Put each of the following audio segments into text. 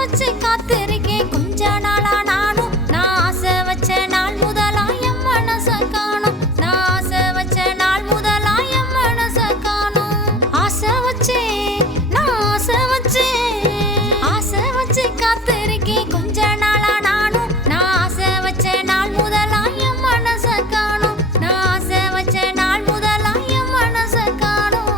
வச்சு காத்திருக்கேன் கொஞ்ச நாளா நானும். நான் ஆசை வச்ச நாள் முதலா என் மனச காணோம். நான் ஆசை வச்ச நாள் முதலா என் மனச காணோம். ஆசை வச்சே நான் ஆசை வச்சு காத்திருக்கேன் கொஞ்ச நாளா நானும். நான் ஆசை வச்ச நாள் முதலா என் மனச காணோம். நான் ஆசை வச்ச நாள் முதலா என் மனச காணோம்.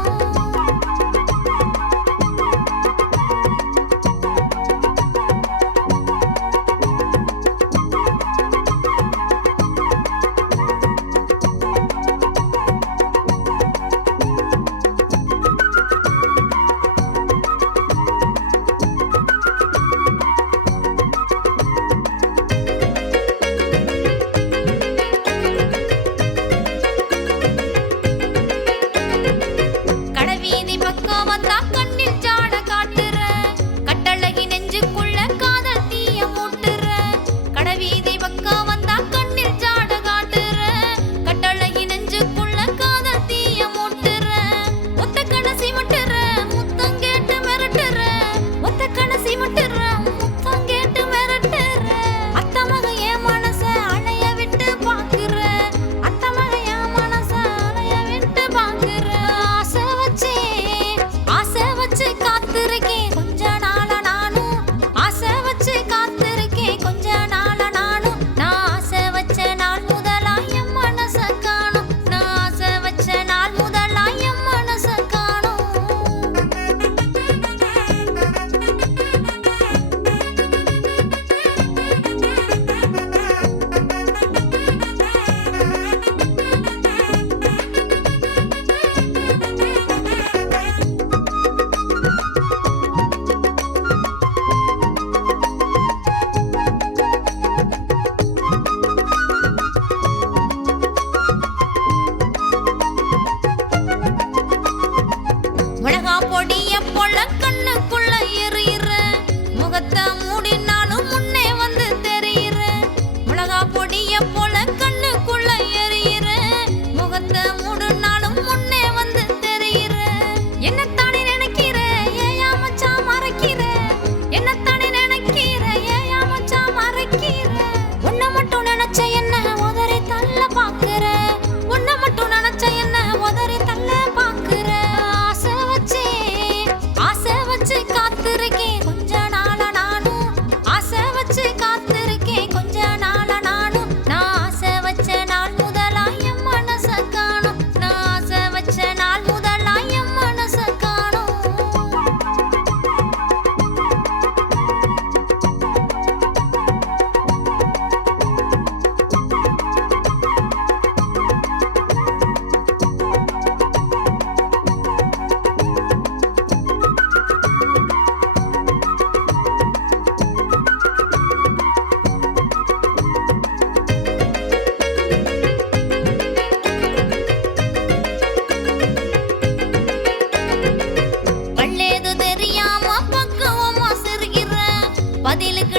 கடைவீதி பக்கம் வந்தா கண்ணில் ஜாட காட்டுற, கட்டழகி நெஞ்சுக்குள்ள காதல் தீய மூட்டுற. கடைவீதி பக்கம் வந்தா கண்ணில் ஜாட காட்டுற, கட்டழகி நெஞ்சுக்குள்ள காதல் தீய மூட்டுற. ஒத்த கணசி முட்டுற முத்தம் கேட்டு மிரட்டுற, ஒத்த கணசி முட்டுற முத்தம் கேட்டு மிரட்டுற. அத்தமக என் மனச அலைய விட்டு பாக்குற, அத்தமக என் மனச அலைய விட்டு பாக்குற. ஆசை வச்சு காத்திருக்கேன் கொஞ்ச நாளா நானும். ஆசை வச்சு காத்திருக்கேன் கொஞ்ச நாளா நானும். நான் ஆசை வச்ச நாள் முதலா என் மனச காணோம். நான் ஆசை வச்ச நாள் முதலா என் மனச காணோம். மிளகா பொடிய போல கண்ணுக்குள்ள எறிகிற, முகத்தை மூடினாலும் முன்னே வந்து தெரிகிற. மிளகா பொடிய போல கண்ணுக்குள்ள எறிகிற, முகத்தை மூடினாலும் முன்னே வந்து தெரிகிற. என்னத்தானே நினைக்கிற ஏயா மச்சான் மறைக்கிற, என்னத்தானே நினைக்கிற ஏயா மச்சான் மறைக்கிற. உன்னை மட்டும் நினைச்ச என்ன உதறி தள்ள பாக்குற, உன்னை மட்டும் நினைச்ச என்ன உதறி தள்ள பாக்குற. ஆசை வச்சு காத்திருக்கேன் கொஞ்ச நாளா நானும். ஆசை வச்சு காத்திருக்கேன் கொஞ்ச நாளா நானும். நான் ஆசை வச்ச நாள் முதலா என் மனச காணோம். நான் ஆசை வச்ச நாள் முதலா என் மனச காணோம். கள்ளேது தெரியாம பக்குவமா சிரிக்கிற, பதிலுக்கு